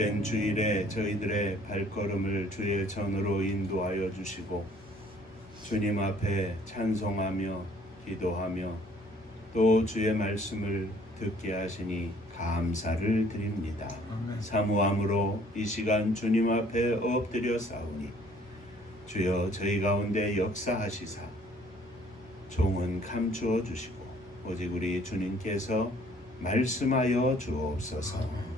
복된 주일에 저희들의 발걸음을 주의 전으로 인도하여 주시고 주님 앞에 찬송하며 기도하며 또 주의 말씀을 듣게 하시니 감사를 드립니다. 아멘. 사모함으로 이 시간 주님 앞에 엎드려 싸우니 주여 저희 가운데 역사하시사 종은 감추어 주시고 오직 우리 주님께서 말씀하여 주옵소서.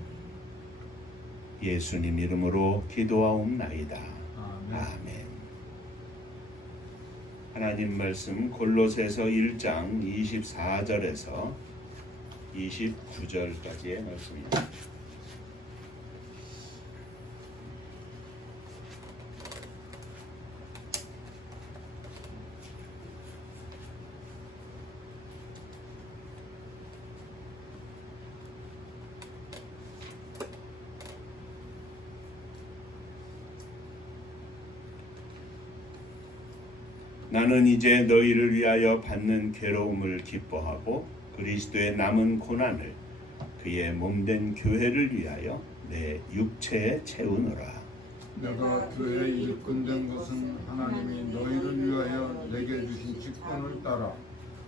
예수님 이름으로 기도하옵나이다. 아멘. 하나님 말씀 골로새서 1장 24절에서 29절까지의 말씀입니다. 나는 이제 너희를 위하여 받는 괴로움을 기뻐하고 그리스도의 남은 고난을 그의 몸된 교회를 위하여 내 육체에 채우노라. 내가 교회의 일꾼된 것은 하나님이 너희를 위하여 내게 주신 직분을 따라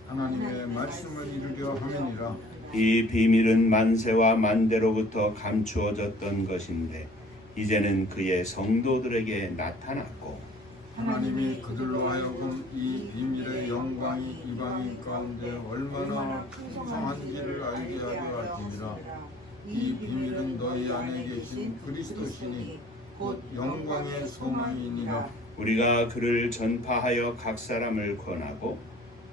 하나님의 말씀을 이루려 함이니라. 이 비밀은 만세와 만대로부터 감추어졌던 것인데 이제는 그의 성도들에게 나타났고 하나님이 그들로 하여금 이 비밀의 영광이 이방인 가운데 얼마나 풍성한지를 알게 하려 하시니라. 이 비밀은 너희 안에 계신 그리스도시니 곧 영광의 소망이니라. 우리가 그를 전파하여 각 사람을 권하고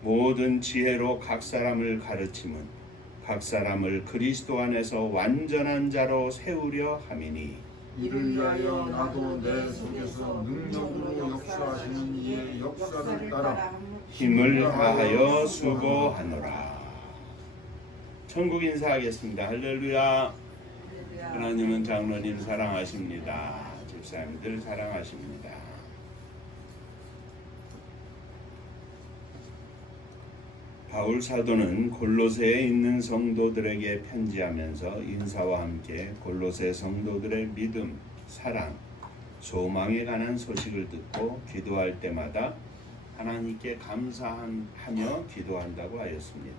모든 지혜로 각 사람을 가르침은 각 사람을 그리스도 안에서 완전한 자로 세우려 함이니 이를 위하여 나도 내 속에서 능력으로 역사하시는 이의 역사를 따라 힘을 다하여 수고하노라. 천국 인사하겠습니다. 할렐루야. 하나님은 장로님 사랑하십니다. 집사님들 사랑하십니다. 바울 사도는 골로새에 있는 성도들에게 편지하면서 인사와 함께 골로새 성도들의 믿음, 사랑, 소망에 관한 소식을 듣고 기도할 때마다 하나님께 감사하며 기도한다고 하였습니다.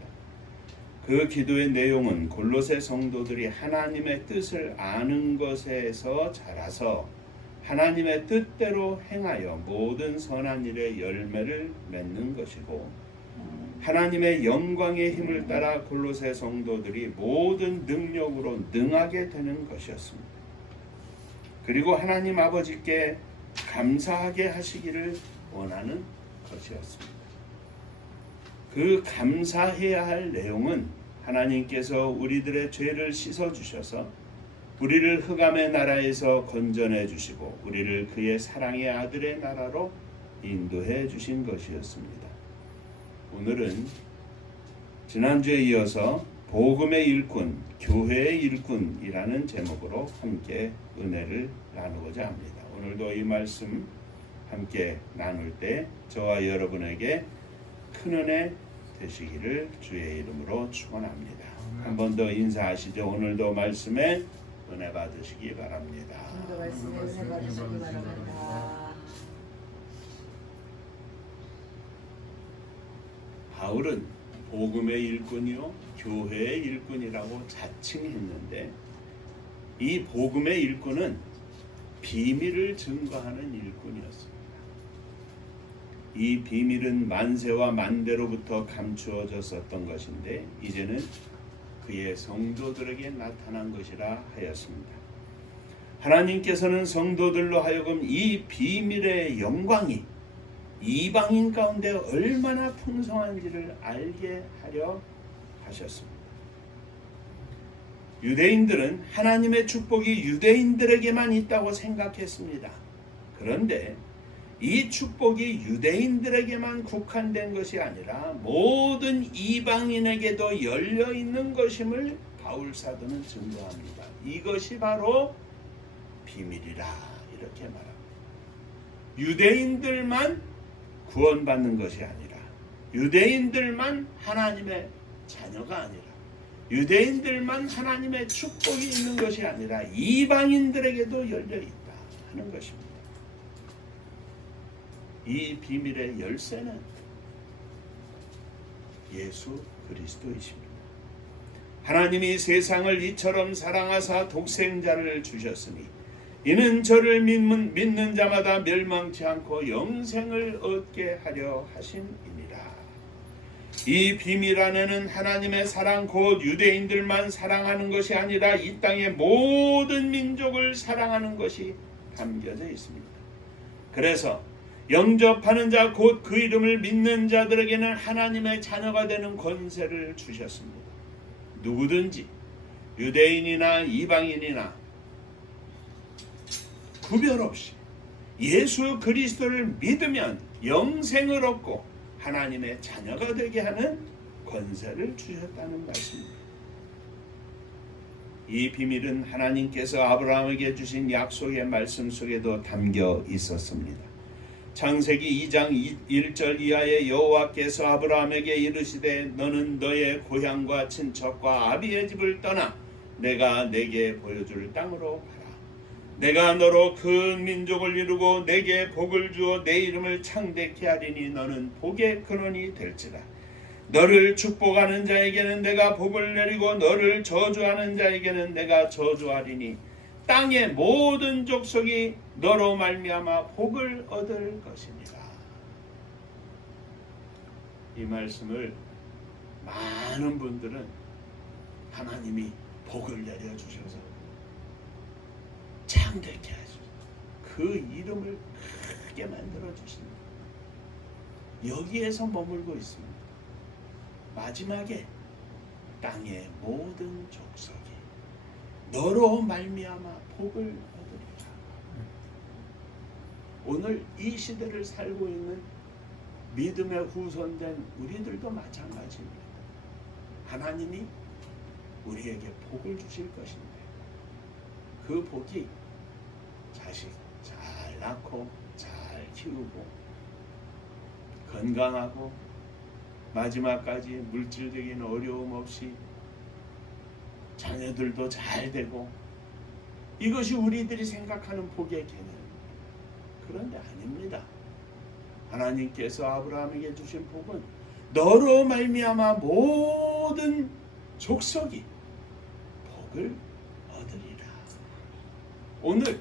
그 기도의 내용은 골로새 성도들이 하나님의 뜻을 아는 것에서 자라서 하나님의 뜻대로 행하여 모든 선한 일의 열매를 맺는 것이고 하나님의 영광의 힘을 따라 골로새 성도들이 모든 능력으로 능하게 되는 것이었습니다. 그리고 하나님 아버지께 감사하게 하시기를 원하는 것이었습니다. 그 감사해야 할 내용은 하나님께서 우리들의 죄를 씻어주셔서 우리를 흑암의 나라에서 건져내 주시고 우리를 그의 사랑의 아들의 나라로 인도해 주신 것이었습니다. 오늘은 지난주에 이어서 복음의 일꾼, 교회의 일꾼이라는 제목으로 함께 은혜를 나누고자 합니다. 오늘도 이 말씀 함께 나눌 때 저와 여러분에게 큰 은혜 되시기를 주의 이름으로 축원합니다. 한 번 더 인사하시죠. 오늘도 말씀에 은혜 받으시기 바랍니다. 오늘도 말씀에 은혜 받으시기 바랍니다. 바울은 복음의 일꾼이요 교회의 일꾼이라고 자칭했는데 이 복음의 일꾼은 비밀을 증거하는 일꾼이었습니다. 이 비밀은 만세와 만대로부터 감추어졌었던 것인데 이제는 그의 성도들에게 나타난 것이라 하였습니다. 하나님께서는 성도들로 하여금 이 비밀의 영광이 이방인 가운데 얼마나 풍성한지를 알게 하려 하셨습니다. 유대인들은 하나님의 축복이 유대인들에게만 있다고 생각했습니다. 그런데 이 축복이 유대인들에게만 국한된 것이 아니라 모든 이방인에게도 열려 있는 것임을 바울 사도는 증거합니다. 이것이 바로 비밀이라 이렇게 말합니다. 유대인들만 구원받는 것이 아니라 유대인들만 하나님의 자녀가 아니라 유대인들만 하나님의 축복이 있는 것이 아니라 이방인들에게도 열려 있다 하는 것입니다. 이 비밀의 열쇠는 예수 그리스도이십니다. 하나님이 세상을 이처럼 사랑하사 독생자를 주셨으니 이는 저를 믿는 자마다 멸망치 않고 영생을 얻게 하려 하심이니라. 이 비밀 안에는 하나님의 사랑 곧 유대인들만 사랑하는 것이 아니라 이 땅의 모든 민족을 사랑하는 것이 담겨져 있습니다. 그래서 영접하는 자 곧 그 이름을 믿는 자들에게는 하나님의 자녀가 되는 권세를 주셨습니다. 누구든지 유대인이나 이방인이나 구별 없이 예수 그리스도를 믿으면 영생을 얻고 하나님의 자녀가 되게 하는 권세를 주셨다는 말씀입니다. 이 비밀은 하나님께서 아브라함에게 주신 약속의 말씀 속에도 담겨 있었습니다. 창세기 2장 1절 이하에 여호와께서 아브라함에게 이르시되 너는 너의 고향과 친척과 아비의 집을 떠나 내가 내게 보여줄 땅으로 가라. 내가 너로 큰 민족을 이루고 내게 복을 주어 내 이름을 창대케 하리니 너는 복의 근원이 될지라. 너를 축복하는 자에게는 내가 복을 내리고 너를 저주하는 자에게는 내가 저주하리니 땅의 모든 족속이 너로 말미암아 복을 얻을 것이니라. 이 말씀을 많은 분들은 하나님이 복을 내려주셔서 창대케 하셔서 그 이름을 크게 만들어 주십니다. 여기에서 머물고 있습니다. 마지막에 땅의 모든 족속이 너로 말미암아 복을 얻으리라. 오늘 이 시대를 살고 있는 믿음에 후손된 우리들도 마찬가지입니다. 하나님이 우리에게 복을 주실 것인데 그 복이 자식 잘 낳고 잘 키우고 건강하고 마지막까지 물질적인 어려움 없이 자녀들도 잘 되고 이것이 우리들이 생각하는 복의 개념입니다. 그런데 아닙니다. 하나님께서 아브라함에게 주신 복은 너로 말미암아 모든 족속이 복을 얻으리라. 오늘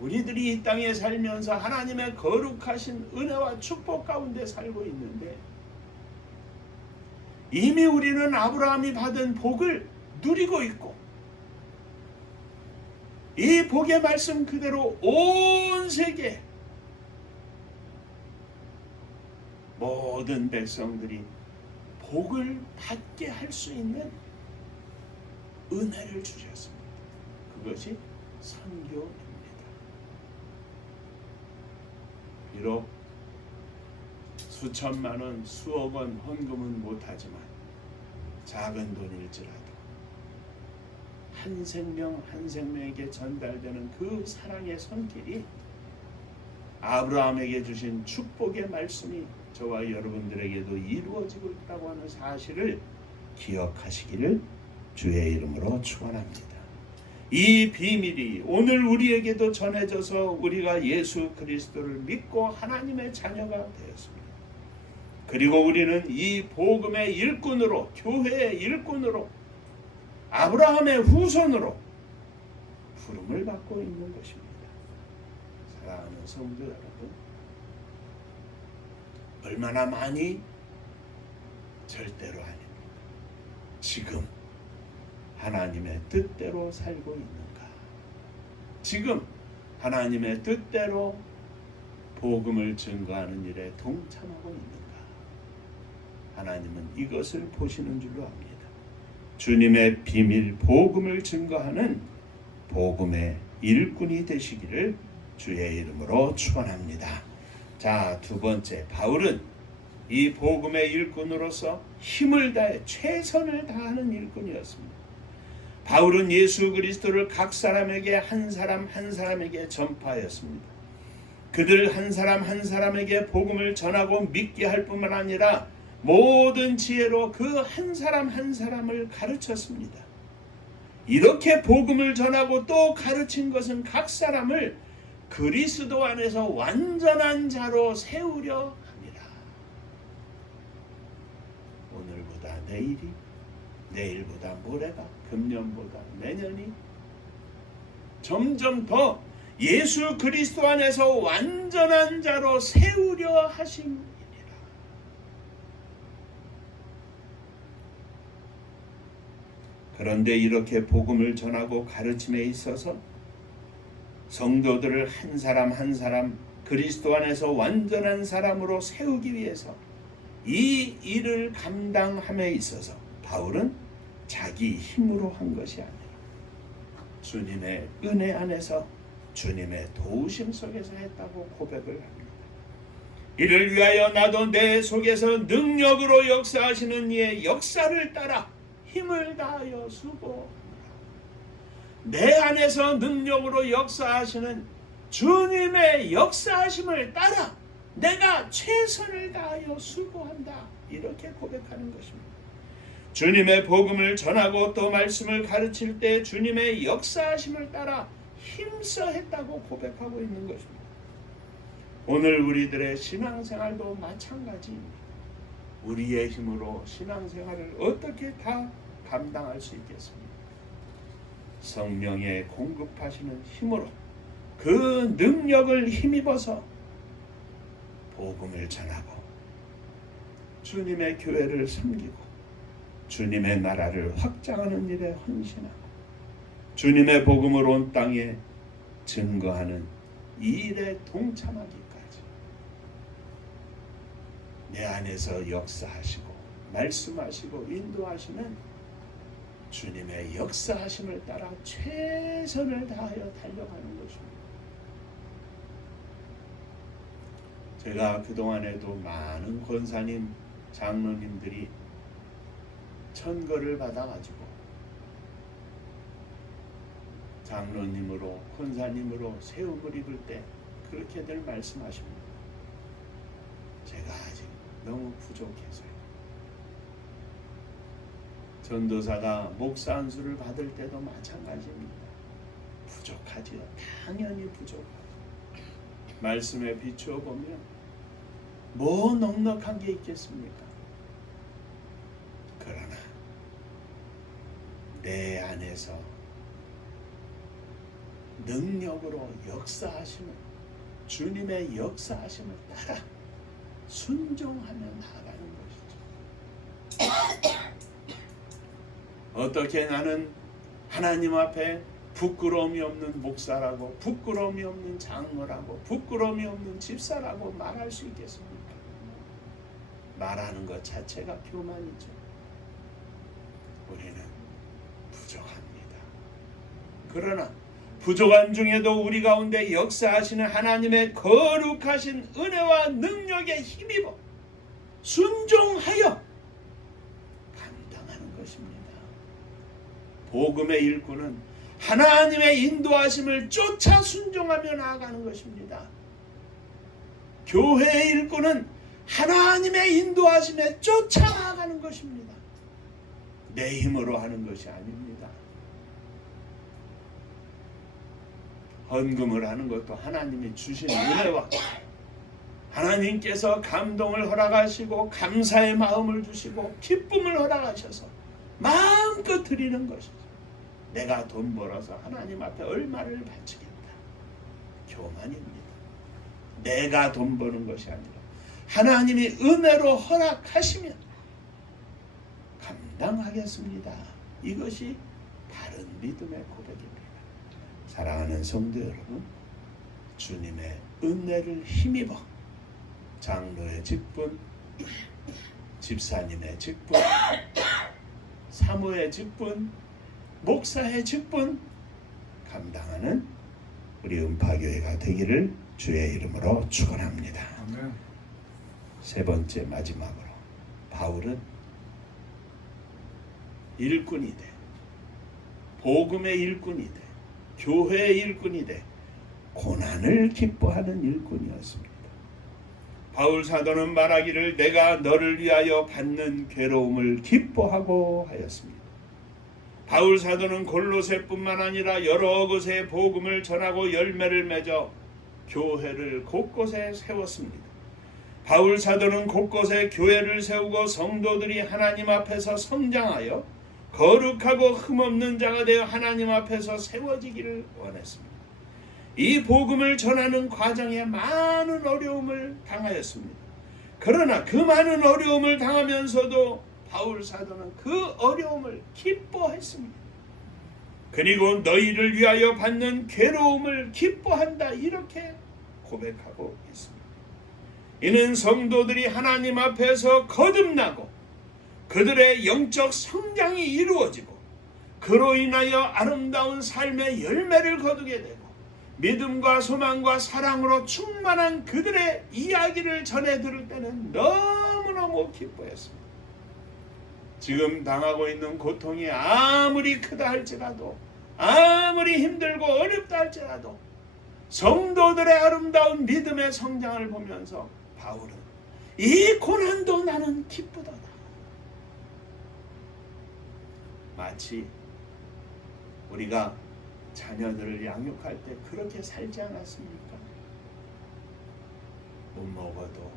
우리들이 이 땅에 살면서 하나님의 거룩하신 은혜와 축복 가운데 살고 있는데 이미 우리는 아브라함이 받은 복을 누리고 있고 이 복의 말씀 그대로 온 세계 모든 백성들이 복을 받게 할 수 있는 은혜를 주셨습니다. 그것이 선교입니다. 비록 수천만 원, 수억 원 헌금은 못하지만 작은 돈일지라도 한 생명 한 생명에게 전달되는 그 사랑의 손길이 아브라함에게 주신 축복의 말씀이 저와 여러분들에게도 이루어지고 있다고 하는 사실을 기억하시기를 주의 이름으로 축원합니다. 이 비밀이 오늘 우리에게도 전해져서 우리가 예수 그리스도를 믿고 하나님의 자녀가 되었습니다. 그리고 우리는 이 복음의 일꾼으로, 교회의 일꾼으로, 아브라함의 후손으로 부름을 받고 있는 것입니다. 사랑하는 성도 여러분, 얼마나 많이? 절대로 아닙니다. 지금 하나님의 뜻대로 살고 있는가? 지금 하나님의 뜻대로 복음을 증거하는 일에 동참하고 있는가? 하나님은 이것을 보시는 줄로 압니다. 주님의 비밀 복음을 증거하는 복음의 일꾼이 되시기를 주의 이름으로 축원합니다. 자, 두 번째, 바울은 이 복음의 일꾼으로서 힘을 다해 최선을 다하는 일꾼이었습니다. 바울은 예수 그리스도를 각 사람에게 한 사람 한 사람에게 전파하였습니다. 그들 한 사람 한 사람에게 복음을 전하고 믿게 할 뿐만 아니라 모든 지혜로 그 한 사람 한 사람을 가르쳤습니다. 이렇게 복음을 전하고 또 가르친 것은 각 사람을 그리스도 안에서 완전한 자로 세우려 합니다. 오늘보다 내일이, 내일보다 모레가, 금년보다 내년이 점점 더 예수 그리스도 안에서 완전한 자로 세우려 하심이니라. 그런데 이렇게 복음을 전하고 가르침에 있어서 성도들을 한 사람 한 사람 그리스도 안에서 완전한 사람으로 세우기 위해서 이 일을 감당함에 있어서 바울은 자기 힘으로 한 것이 아니라 주님의 은혜 안에서 주님의 도우심 속에서 했다고 고백을 합니다. 이를 위하여 나도 내 속에서 능력으로 역사하시는 이의 역사를 따라 힘을 다하여 수고합니다. 내 안에서 능력으로 역사하시는 주님의 역사하심을 따라 내가 최선을 다하여 수고한다. 이렇게 고백하는 것입니다. 주님의 복음을 전하고 또 말씀을 가르칠 때 주님의 역사하심을 따라 힘써 했다고 고백하고 있는 것입니다. 오늘 우리들의 신앙생활도 마찬가지입니다. 우리의 힘으로 신앙생활을 어떻게 다 감당할 수 있겠습니까? 성령의 공급하시는 힘으로 그 능력을 힘입어서 복음을 전하고 주님의 교회를 섬기고 주님의 나라를 확장하는 일에 헌신하고 주님의 복음을 온 땅에 증거하는 이 일에 동참하기까지 내 안에서 역사하시고 말씀하시고 인도하시는 주님의 역사하심을 따라 최선을 다하여 달려가는 것입니다. 제가 그동안에도 많은 권사님, 장로님들이 천거를 받아가지고 장로님으로 권사님으로 세움을 입을 때 그렇게들 말씀하십니다. 제가 아직 너무 부족해서요. 전도사가 목사 안수를 받을 때도 마찬가지입니다. 부족하지요. 당연히 부족하죠. 말씀에 비추어 보면 뭐 넉넉한 게 있겠습니까? 그러나 내 안에서 능력으로 역사하시는 주님의 역사하심을 따라 순종하며 나아가는 것이죠. 어떻게 나는 하나님 앞에 부끄러움이 없는 목사라고, 부끄러움이 없는 장로라고, 부끄러움이 없는 집사라고 말할 수 있겠습니까? 말하는 것 자체가 교만이죠. 우리는 부족합니다. 그러나 부족한 중에도 우리 가운데 역사하시는 하나님의 거룩하신 은혜와 능력에 힘입어 순종하여 감당하는 것입니다. 복음의 일꾼은 하나님의 인도하심을 쫓아 순종하며 나아가는 것입니다. 교회의 일꾼은 하나님의 인도하심에 쫓아 나아가는 것입니다. 내 힘으로 하는 것이 아닙니다. 헌금을 하는 것도 하나님이 주신 은혜와 하나님께서 감동을 허락하시고 감사의 마음을 주시고 기쁨을 허락하셔서 마음껏 드리는 것이죠. 내가 돈 벌어서 하나님 앞에 얼마를 바치겠다. 교만입니다. 내가 돈 버는 것이 아니라 하나님이 은혜로 허락하시면 감당하겠습니다. 이것이 바른 믿음의 고백입니다. 사랑하는 성도 여러분, 주님의 은혜를 힘입어 장로의 직분, 집사님의 직분, 사모의 직분, 목사의 직분 감당하는 우리 음파교회가 되기를 주의 이름으로 축원합니다. 아멘. 세 번째 마지막으로 바울은 일꾼이 돼, 복음의 일꾼이 돼, 교회의 일꾼이 돼 고난을 기뻐하는 일꾼이었습니다. 바울 사도는 말하기를 내가 너를 위하여 받는 괴로움을 기뻐하고 하였습니다. 바울 사도는 골로새뿐만 아니라 여러 곳에 복음을 전하고 열매를 맺어 교회를 곳곳에 세웠습니다. 바울 사도는 곳곳에 교회를 세우고 성도들이 하나님 앞에서 성장하여 거룩하고 흠없는 자가 되어 하나님 앞에서 세워지기를 원했습니다. 이 복음을 전하는 과정에 많은 어려움을 당하였습니다. 그러나 그 많은 어려움을 당하면서도 바울 사도는 그 어려움을 기뻐했습니다. 그리고 너희를 위하여 받는 괴로움을 기뻐한다 이렇게 고백하고 있습니다. 이는 성도들이 하나님 앞에서 거듭나고 그들의 영적 성장이 이루어지고 그로 인하여 아름다운 삶의 열매를 거두게 되고 믿음과 소망과 사랑으로 충만한 그들의 이야기를 전해 들을 때는 너무너무 기뻐했습니다. 지금 당하고 있는 고통이 아무리 크다 할지라도 아무리 힘들고 어렵다 할지라도 성도들의 아름다운 믿음의 성장을 보면서 바울은 이 고난도 나는 기쁘도다. 마치 우리가 자녀들을 양육할 때 그렇게 살지 않았습니까? 못 먹어도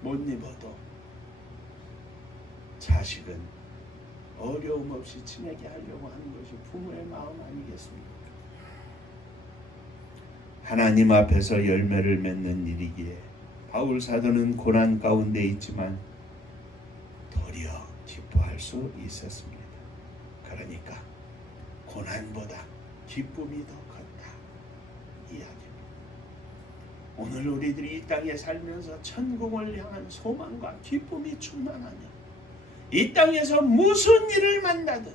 못 입어도 자식은 어려움 없이 지내게 하려고 하는 것이 부모의 마음 아니겠습니까? 하나님 앞에서 열매를 맺는 일이기에 바울 사도는 고난 가운데 있지만 도리어 기뻐할 수 있었습니다. 그러니까 고난보다 기쁨이 더 컸다 이 이야기입니다. 오늘 우리들이 이 땅에 살면서 천국을 향한 소망과 기쁨이 충만하며 이 땅에서 무슨 일을 만나든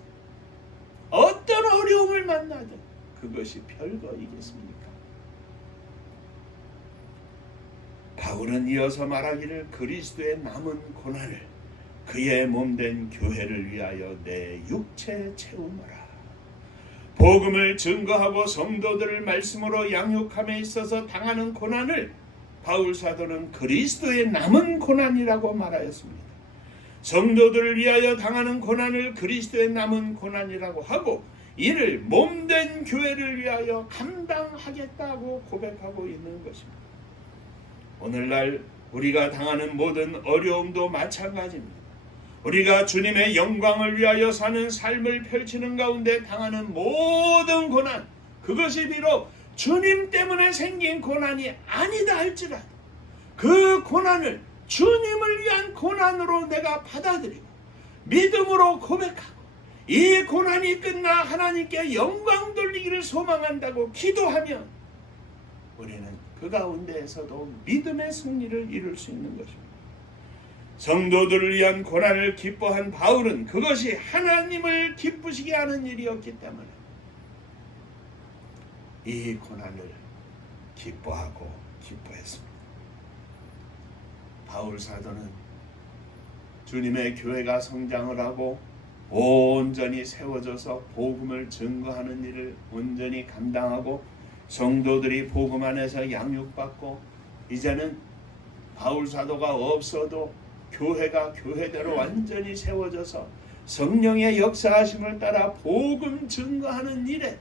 어떤 어려움을 만나든 그것이 별거이겠습니까? 바울은 이어서 말하기를 그리스도의 남은 고난을 그의 몸된 교회를 위하여 내 육체에 채우노라. 복음을 증거하고 성도들을 말씀으로 양육함에 있어서 당하는 고난을 바울 사도는 그리스도의 남은 고난이라고 말하였습니다. 성도들을 위하여 당하는 고난을 그리스도의 남은 고난이라고 하고 이를 몸된 교회를 위하여 감당하겠다고 고백하고 있는 것입니다. 오늘날 우리가 당하는 모든 어려움도 마찬가지입니다. 우리가 주님의 영광을 위하여 사는 삶을 펼치는 가운데 당하는 모든 고난, 그것이 비록 주님 때문에 생긴 고난이 아니다 할지라도 그 고난을 주님을 위한 고난으로 내가 받아들이고 믿음으로 고백하고 이 고난이 끝나 하나님께 영광 돌리기를 소망한다고 기도하면 우리는 그 가운데에서도 믿음의 승리를 이룰 수 있는 것입니다. 성도들을 위한 고난을 기뻐한 바울은 그것이 하나님을 기쁘시게 하는 일이었기 때문에 이 고난을 기뻐하고 기뻐했습니다. 바울 사도는 주님의 교회가 성장을 하고 온전히 세워져서 복음을 증거하는 일을 온전히 감당하고 성도들이 복음 안에서 양육받고 이제는 바울 사도가 없어도 교회가 교회대로 완전히 세워져서 성령의 역사하심을 따라 복음 증거하는 일에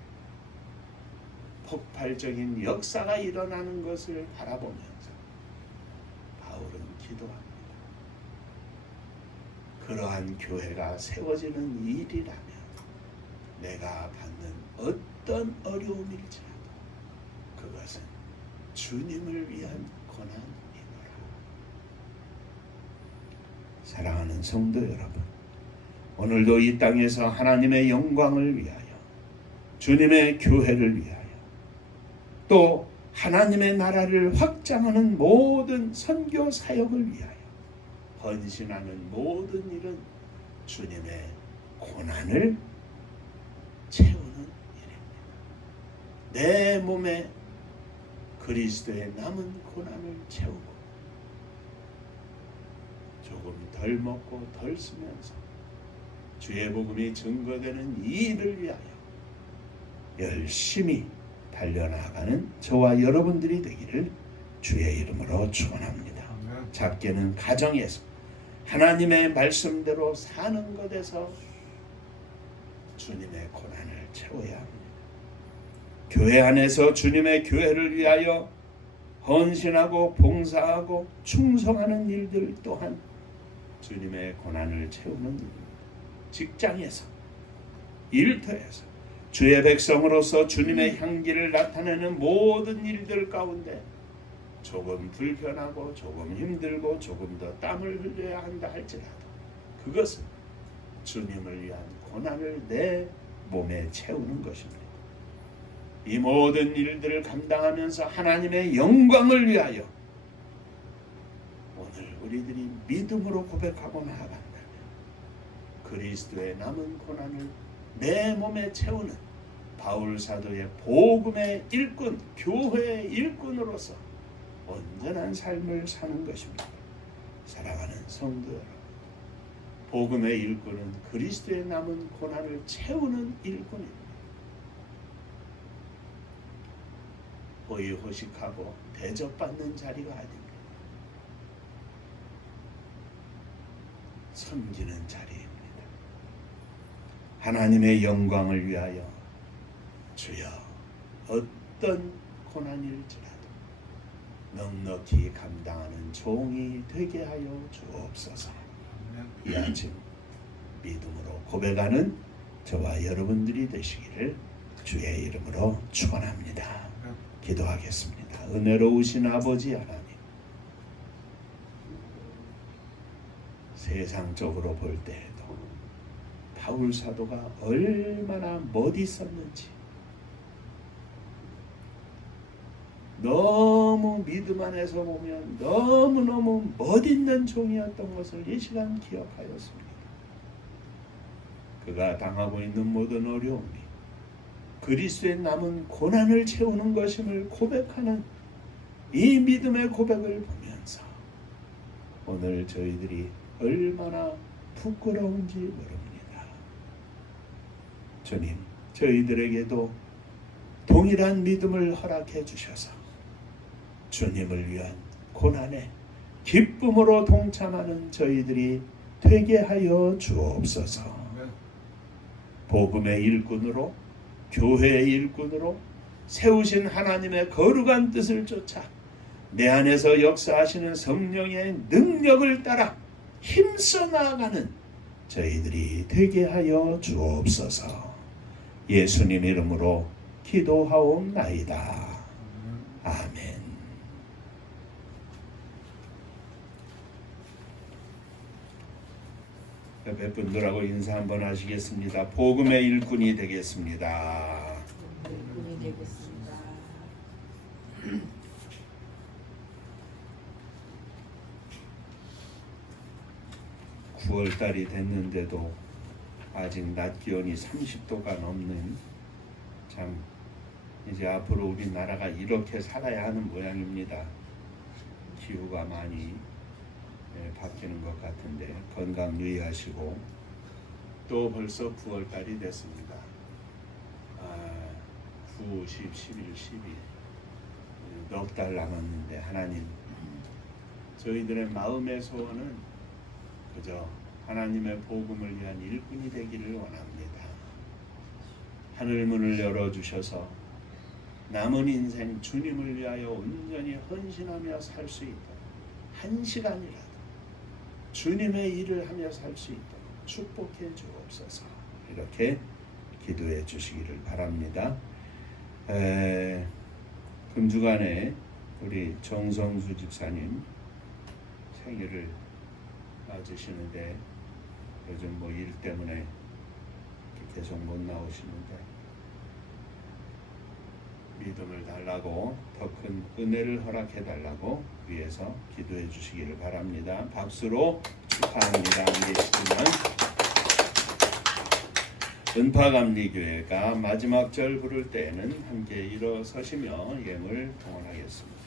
폭발적인 역사가 일어나는 것을 바라보면서 바울은 기도합니다. 그러한 교회가 세워지는 일이라면 내가 받는 어떤 어려움일지라도 그것은 주님을 위한 고난이노라. 사랑하는 성도 여러분, 오늘도 이 땅에서 하나님의 영광을 위하여 주님의 교회를 위하여 또 하나님의 나라를 확장하는 모든 선교 사역을 위하여 헌신하는 모든 일은 주님의 고난을 채우는 일입니다. 내 몸에 그리스도의 남은 고난을 채우고 조금 덜 먹고 덜 쓰면서 주의 복음이 증거되는 이 일을 위하여 열심히 달려나가는 저와 여러분들이 되기를 주의 이름으로 축원합니다. 아멘. 작게는 가정에서 하나님의 말씀대로 사는 것에서 주님의 고난을 채워야 합니다. 교회 안에서 주님의 교회를 위하여 헌신하고 봉사하고 충성하는 일들 또한 주님의 고난을 채우는 일입니다. 직장에서, 일터에서 주의 백성으로서 주님의 향기를 나타내는 모든 일들 가운데 조금 불편하고 조금 힘들고 조금 더 땀을 흘려야 한다 할지라도 그것은 주님을 위한 고난을 내 몸에 채우는 것입니다. 이 모든 일들을 감당하면서 하나님의 영광을 위하여 오늘 우리들이 믿음으로 고백하고 나아간다면 그리스도의 남은 고난을 내 몸에 채우는 바울 사도의 복음의 일꾼, 교회의 일꾼으로서 온전한 삶을 사는 것입니다. 사랑하는 성도 여러분, 복음의 일꾼은 그리스도의 남은 고난을 채우는 일꾼입니다. 호의호식하고 대접받는 자리가 아닙니다. 섬기는 자리입니다. 하나님의 영광을 위하여 주여 어떤 고난일지라도 넉넉히 감당하는 종이 되게 하여 주옵소서. 이 아침 믿음으로 고백하는 저와 여러분들이 되시기를 주의 이름으로 축원합니다. 기도하겠습니다. 은혜로우신 아버지 하나님, 세상적으로 볼 때에도 바울 사도가 얼마나 멋있었는지, 너무 믿음 안에서 보면 너무너무 멋있는 종이었던 것을 이 시간 기억하였습니다. 그가 당하고 있는 모든 어려움이 그리스도의 남은 고난을 채우는 것임을 고백하는 이 믿음의 고백을 보면서 오늘 저희들이 얼마나 부끄러운지 모릅니다. 주님, 저희들에게도 동일한 믿음을 허락해 주셔서 주님을 위한 고난에 기쁨으로 동참하는 저희들이 되게 하여 주옵소서. 복음의 일꾼으로, 교회의 일꾼으로 세우신 하나님의 거룩한 뜻을 쫓아 내 안에서 역사하시는 성령의 능력을 따라 힘써 나아가는 저희들이 되게 하여 주옵소서. 예수님 이름으로 기도하옵나이다. 아멘. 옆에 분들하고 인사 한번 하시겠습니다. 복음의 일꾼이 되겠습니다. 일꾼이 되겠습니다. 9월달이 됐는데도 아직 낮 기온이 30도가 넘는, 참 이제 앞으로 우리나라가 이렇게 살아야 하는 모양입니다. 기후가 많이 바뀌는 것 같은데 건강 유의하시고, 또 벌써 9월달이 됐습니다. 9, 10, 11, 12 넉 달 남았는데 하나님, 저희들의 마음의 소원은 그저 하나님의 복음을 위한 일꾼이 되기를 원합니다. 하늘문을 열어주셔서 남은 인생 주님을 위하여 온전히 헌신하며 살 수 있도록, 한 시간이라도 주님의 일을 하며 살 수 있도록 축복해 주옵소서. 이렇게 기도해 주시기를 바랍니다. 금주간에 우리 정성수 집사님 생일을 맞으시는데 요즘 뭐 일 때문에 계속 못 나오시는데 믿음을 달라고, 더 큰 은혜를 허락해 달라고 위해서 기도해 주시기를 바랍니다. 박수로 축하합니다. 안 계시지만 은파감리교회가 마지막 절 부를 때에는 함께 일어서시며 예물 통원하겠습니다.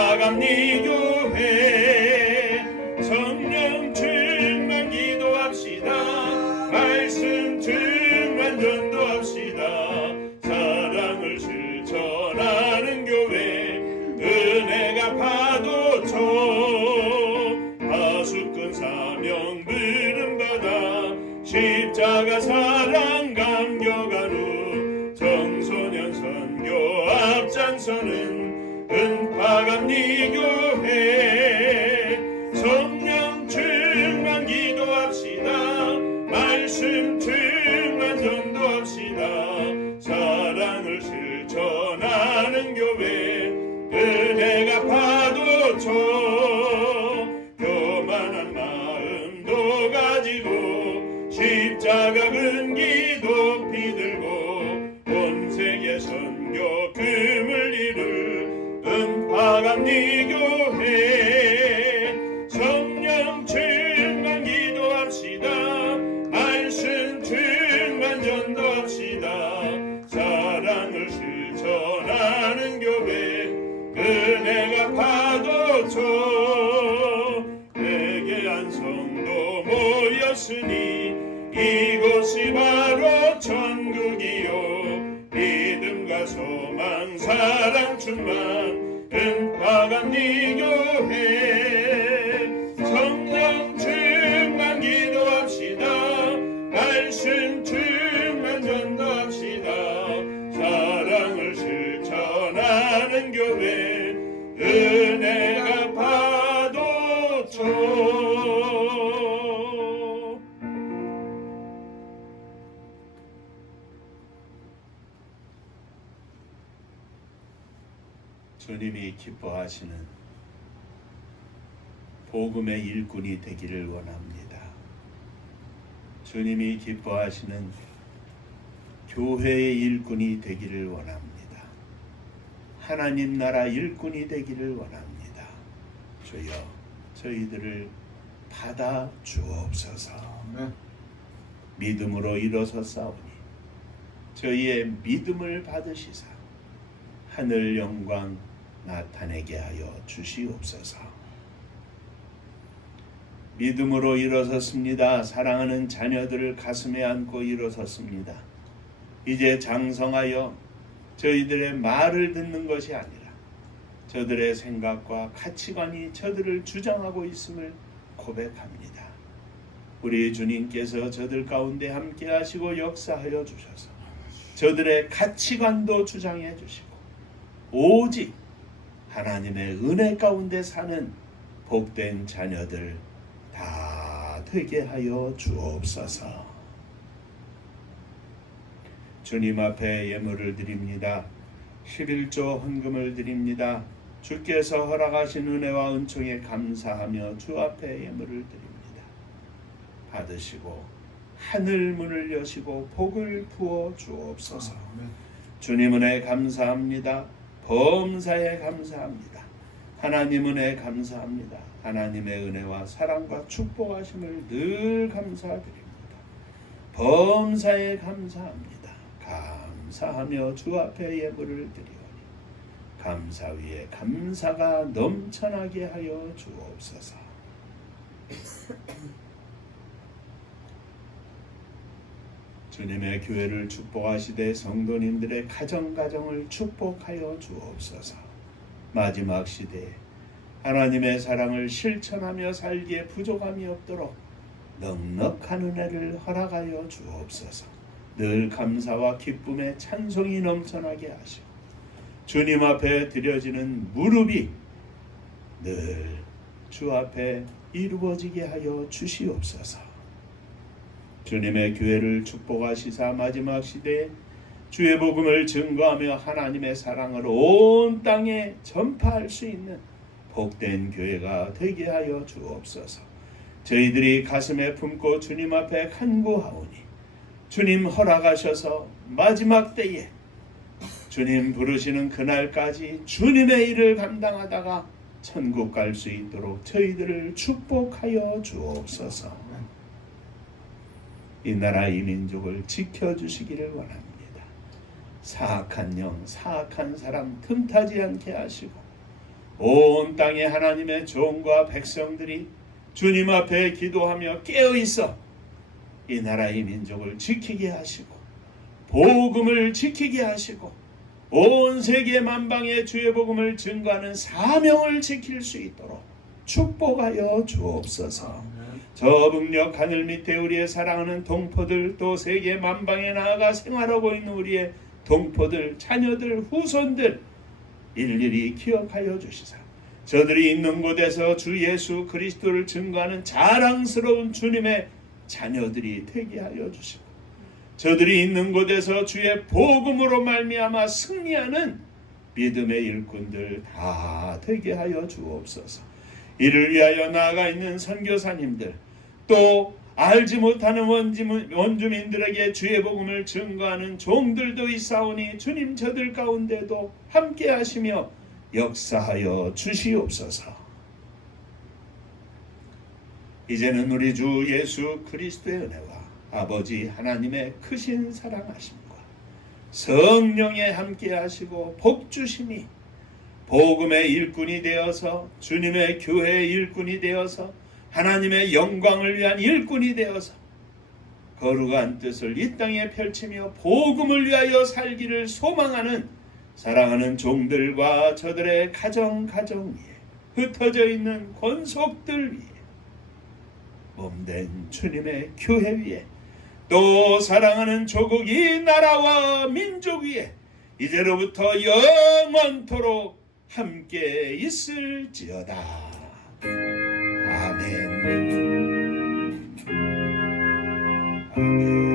은파감리 교회 성령 충만 기도합시다. 말씀 충만 전도합시다. 사랑을 실천하는 교회 은혜가 파도쳐 파수꾼 사명 부름받아 십자가 사랑 감격한 후 청소년 선교 앞장서는 은파감리 교회 성령 충만 기도합시다. 말씀 충만 전도합시다. 사랑을 실천하는 교회 은혜가 파도쳐 교만한 마음도 가지고 십자가 근기 높이 들고 온 세계 선교 금을 이룰 은파감리 교회 성령 충만 기도합시다. 말씀 충만 전도합시다. 사랑을 실천하는 교회 은혜가 파도쳐 회개한 성도 모였으니 이곳이 바로 천국이요 믿음과 소망 사랑 충만 은파감리 교회 성령 충만 기도합시다. 말씀 충만 전도합시다. 사랑을 실천하는 교회 은혜가 파도쳐 주님이 기뻐하시는 복음의 일꾼이 되기를 원합니다. 주님이 기뻐하시는 교회의 일꾼이 되기를 원합니다. 하나님 나라 일꾼이 되기를 원합니다. 주여 저희들을 받아 주옵소서. 아멘. 믿음으로 일어서 싸우니 저희의 믿음을 받으시사 하늘 영광 나타내게 하여 주시옵소서. 믿음으로 일어섰습니다. 사랑하는 자녀들을 가슴에 안고 일어섰습니다. 이제 장성하여 저희들의 말을 듣는 것이 아니라 저들의 생각과 가치관이 저들을 주장하고 있음을 고백합니다. 우리 주님께서 저들 가운데 함께 하시고 역사하여 주셔서 저들의 가치관도 주장해 주시고 오직 하나님의 은혜 가운데 사는 복된 자녀들 다 되게 하여 주옵소서. 주님 앞에 예물을 드립니다. 11조 헌금을 드립니다. 주께서 허락하신 은혜와 은총에 감사하며 주 앞에 예물을 드립니다. 받으시고 하늘 문을 여시고 복을 부어 주옵소서. 주님 은혜 감사합니다. 범사에 감사합니다. 하나님 은혜 감사합니다. 하나님의 은혜와 사랑과 축복하심을 늘 감사드립니다. 범사에 감사합니다. 감사하며 주 앞에 예물을 드리오니 감사 위에 감사가 넘쳐나게 하여 주옵소서. 주님의 교회를 축복하시되 성도님들의 가정을 축복하여 주옵소서. 마지막 시대에 하나님의 사랑을 실천하며 살기에 부족함이 없도록 넉넉한 은혜를 허락하여 주옵소서. 늘 감사와 기쁨의 찬송이 넘쳐나게 하시고 주님 앞에 드려지는 무릎이 늘 주 앞에 이루어지게 하여 주시옵소서. 주님의 교회를 축복하시사 마지막 시대에 주의 복음을 증거하며 하나님의 사랑을 온 땅에 전파할 수 있는 복된 교회가 되게 하여 주옵소서. 저희들이 가슴에 품고 주님 앞에 간구하오니 주님 허락하셔서 마지막 때에 주님 부르시는 그날까지 주님의 일을 감당하다가 천국 갈 수 있도록 저희들을 축복하여 주옵소서. 이 나라 이 민족을 지켜주시기를 원합니다. 사악한 영, 사악한 사람 틈타지 않게 하시고 온 땅의 하나님의 종과 백성들이 주님 앞에 기도하며 깨어있어 이 나라의 민족을 지키게 하시고 복음을 지키게 하시고 온 세계 만방의 주의 복음을 증거하는 사명을 지킬 수 있도록 축복하여 주옵소서. 저 북녘 하늘 밑에 우리의 사랑하는 동포들, 또 세계 만방에 나아가 생활하고 있는 우리의 동포들, 자녀들, 후손들 일일이 기억하여 주시사 저들이 있는 곳에서 주 예수 그리스도를 증거하는 자랑스러운 주님의 자녀들이 되게 하여 주시고 저들이 있는 곳에서 주의 복음으로 말미암아 승리하는 믿음의 일꾼들 다 되게 하여 주옵소서. 이를 위하여 나아가 있는 선교사님들, 또 알지 못하는 원주민들에게 주의 복음을 증거하는 종들도 있사오니 주님 저들 가운데도 함께 하시며 역사하여 주시옵소서. 이제는 우리 주 예수 그리스도의 은혜와 아버지 하나님의 크신 사랑하심과 성령의 함께 하시고 복주심이 복음의 일꾼이 되어서 주님의 교회의 일꾼이 되어서 하나님의 영광을 위한 일꾼이 되어서 거룩한 뜻을 이 땅에 펼치며 복음을 위하여 살기를 소망하는 사랑하는 종들과 저들의 가정 위에 흩어져 있는 권속들 위에 몸된 주님의 교회 위에 또 사랑하는 조국 이 나라와 민족 위에 이제로부터 영원토록 함께 있을지어다. 아멘. 아멘.